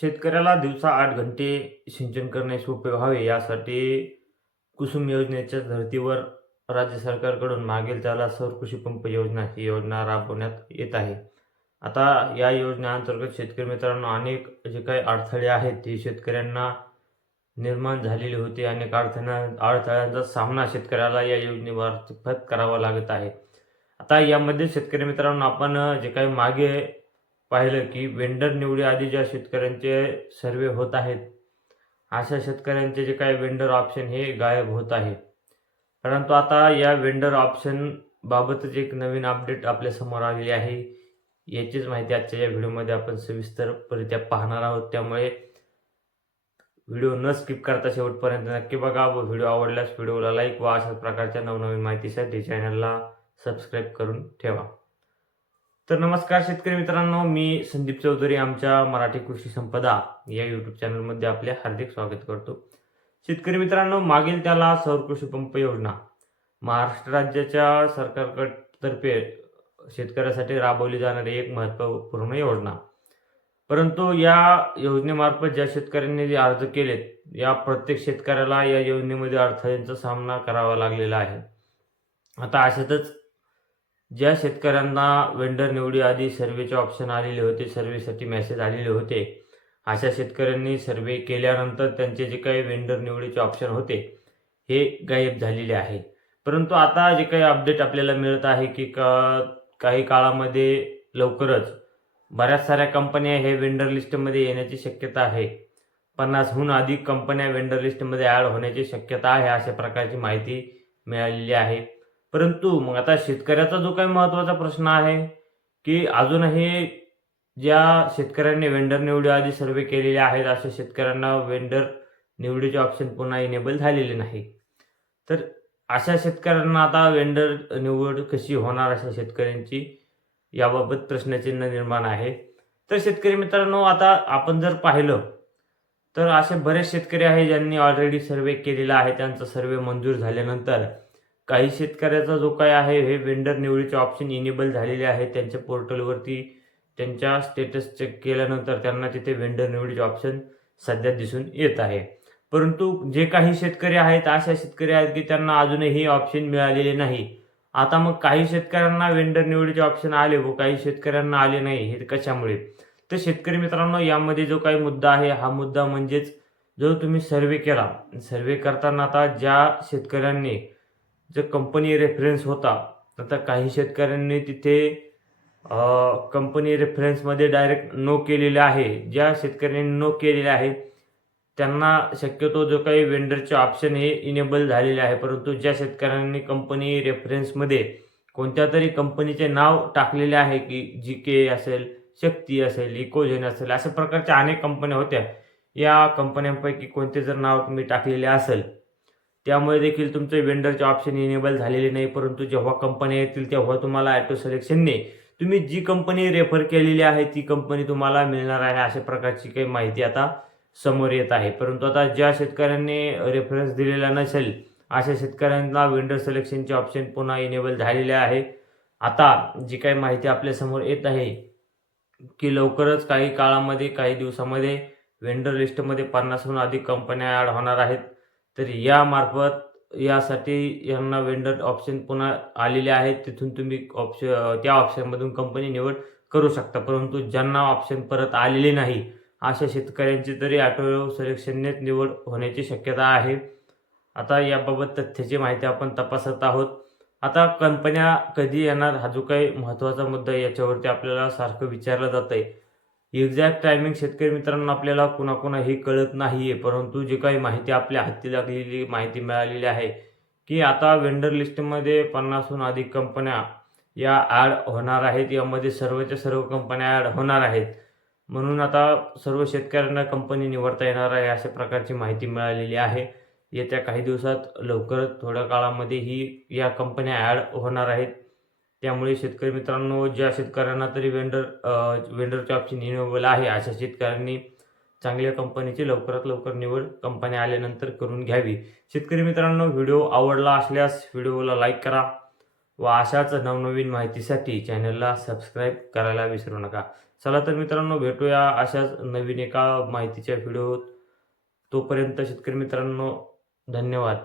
शेतकऱ्याला दिवसा आठ घंटे सिंचन करणे सोपे व्हावे यासाठी कुसुम योजनेच्या धर्तीवर राज्य सरकारकडून मागेल त्याला सौर कृषी पंप योजना ही योजना राबवण्यात येत आहे. आता या योजनेअंतर्गत शेतकरी मित्रांनो अनेक जे काही अडथळे आहेत ते शेतकऱ्यांना निर्माण झालेले होते. अनेक अडथळ्या अडथळ्यांचा सामना शेतकऱ्याला या योजनेमार्फत करावा लागत आहे. आता यामध्ये शेतकरी मित्रांनो आपण जे काही मागे पाहिलं की वेंडर निवडीआधी ज्या शेतकऱ्यांचे सर्वे होत आहेत अशा शेतकऱ्यांचे जे काही वेंडर ऑप्शन हे गायब होत आहे परंतु आता या वेंडर ऑप्शनबाबतच एक नवीन अपडेट आपल्यासमोर आलेली आहे. याचीच माहिती आजच्या या व्हिडिओमध्ये आपण सविस्तररित्या पाहणार आहोत. त्यामुळे व्हिडिओ न स्किप करता शेवटपर्यंत नक्की बघा व व्हिडिओ आवडल्यास व्हिडिओला लाईक व अशा प्रकारच्या नवनवीन माहितीसाठी चॅनलला सबस्क्राईब करून ठेवा. तर नमस्कार शेतकरी मित्रांनो मी संदीप चौधरी आमच्या मराठी कृषी संपदा या यूट्यूब चॅनलमध्ये आपले हार्दिक स्वागत करतो. शेतकरी मित्रांनो मागील त्याला सौर कृषी पंप योजना महाराष्ट्र राज्याच्या सरकारतर्फे शेतकऱ्यासाठी राबवली जाणारी एक महत्त्वपूर्ण योजना. परंतु या योजनेमार्फत ज्या शेतकऱ्यांनी जे अर्ज केलेत या प्रत्येक शेतकऱ्याला या योजनेमध्ये अडथळ्यांचा सामना करावा लागलेला आहे. आता अशातच ज्या शेतकऱ्यांना वेंडर निवडीआधी सर्वेचे ऑप्शन आलेले होते सर्वेसाठी मेसेज आलेले होते अशा शेतकऱ्यांनी सर्वे केल्यानंतर त्यांचे जे काही वेंडर निवडीचे ऑप्शन होते हे गायब झालेले आहे. परंतु आता जे काही अपडेट आपल्याला मिळत आहे की का काही काळामध्ये लवकरच बऱ्याच साऱ्या कंपन्या हे वेंडर लिस्टमध्ये येण्याची शक्यता आहे. पन्नासहून अधिक कंपन्या वेंडर लिस्टमध्ये ॲड होण्याची शक्यता आहे अशा प्रकारची माहिती मिळालेली आहे. परंतु मग आता शेतकऱ्याचा जो काही महत्त्वाचा प्रश्न आहे की अजूनही ज्या शेतकऱ्यांनी वेंडर निवडीआधी सर्वे केलेले आहेत अशा शेतकऱ्यांना वेंडर निवडीचे ऑप्शन पुन्हा इनेबल झालेले नाही. तर अशा शेतकऱ्यांना आता वेंडर निवड कशी होणार अशा शेतकऱ्यांची याबाबत प्रश्नचिन्ह निर्माण आहे. तर शेतकरी मित्रांनो आता आपण जर पाहिलं तर असे बरेच शेतकरी आहे ज्यांनी ऑलरेडी सर्वे केलेला आहे त्यांचा सर्वे मंजूर झाल्यानंतर काही शेतकऱ्याचा जो काय आहे हे वेंडर निवडीचे ऑप्शन इनेबल झालेले आहे त्यांच्या पोर्टलवरती त्यांच्या स्टेटस चेक केल्यानंतर त्यांना तिथे वेंडर निवडीचे ऑप्शन सध्या दिसून येत आहे. परंतु जे काही शेतकरी आहेत अशा शेतकरी आहेत की त्यांना अजूनही ऑप्शन मिळालेले नाही. आता मग काही शेतकऱ्यांना वेंडर निवडीचे ऑप्शन आले व काही शेतकऱ्यांना आले नाही हे कशामुळे? तर शेतकरी मित्रांनो यामध्ये जो काही मुद्दा आहे हा मुद्दा म्हणजेच जो तुम्ही सर्वे केला. सर्वे करताना आता ज्या शेतकऱ्यांनी जो कंपनी रेफरन्स होता आता काही शेतकऱ्यांनी तिथे कंपनी रेफरन्समध्ये डायरेक्ट नो केलेले आहे. ज्या शेतकऱ्यांनी नो केलेले आहे त्यांना शक्यतो जो काही वेंडरचे ऑप्शन हे इनेबल झालेले आहे. परंतु ज्या शेतकऱ्यांनी कंपनी रेफरन्समध्ये कोणत्या तरी कंपनीचे नाव टाकलेले आहे की जी के असेल शक्ती असेल इकोजेन असेल अशा प्रकारच्या अनेक कंपन्या होत्या. या कंपन्यांपैकी कोणते जर नाव तुम्ही टाकलेले असेल त्यामुळे देखील तुमचे वेंडरचे ऑप्शन इनेबल झालेले नाही परंतु जेव्हा कंपन्या येतील तेव्हा तुम्हाला ॲटो सिलेक्शनने तुम्ही जी कंपनी रेफर केलेली आहे ती कंपनी तुम्हाला मिळणार आहे अशा प्रकारची काही माहिती आता समोर येत आहे. परंतु आता ज्या शेतकऱ्यांनी रेफरन्स दिलेला नसेल अशा शेतकऱ्यांना वेंडर सिलेक्शनचे ऑप्शन पुन्हा इनेबल झालेले आहे. आता जी काही माहिती आपल्यासमोर येत आहे की लवकरच काही काळामध्ये काही दिवसामध्ये वेंडर लिस्टमध्ये पन्नासहून अधिक कंपन्या ॲड होणार आहेत. तर यामार्फत यासाठी यांना वेंडर ऑप्शन पुन्हा आलेले आहेत. तिथून तुम्ही ऑप्शन त्या ऑप्शनमधून कंपनी निवड करू शकता. परंतु ज्यांना ऑप्शन परत आलेले नाही अशा शेतकऱ्यांची तरी ऑटो सिलेक्शननेच निवड होण्याची शक्यता आहे. आता याबाबत तथ्याची माहिती आपण तपासत आहोत. आता कंपन्या कधी येणार हा जो काही महत्त्वाचा मुद्दा याच्यावरती आपल्याला सारखं विचारलं जात आहे एक्झॅक्ट टायमिंग शेतकरी मित्रांनो आपल्याला कुणाकुणा हे कळत नाही आहे परंतु जे काही माहिती आपल्या हाती लागलेली माहिती मिळालेली आहे की आता वेंडर लिस्टमध्ये पन्नासहून अधिक कंपन्या या ॲड होणार आहेत. यामध्ये सर्वच्या सर्व कंपन्या ॲड होणार आहेत. म्हणून आता सर्व शेतकऱ्यांना कंपनी निवडता येणार आहे अशा प्रकारची माहिती मिळालेली आहे. येत्या काही दिवसात लवकरच थोड्या काळामध्ये ही या कंपन्या ॲड होणार आहेत. त्यामुळे शेतकरी मित्रांनो ज्या शेतकऱ्यांना तरी वेंडर वेंडरचे ऑप्शन इनेबल आहे अशा शेतकऱ्यांनी चांगल्या कंपनीची लवकरात लवकर निवड कंपन्या आल्यानंतर करून घ्यावी. शेतकरी मित्रांनो व्हिडिओ आवडला असल्यास व्हिडिओला लाईक करा व अशाच नवनवीन माहितीसाठी चॅनलला सबस्क्राईब करायला विसरू नका. चला तर मित्रांनो भेटूया अशाच नवीन एका माहितीच्या व्हिडिओत तोपर्यंत शेतकरी मित्रांनो धन्यवाद.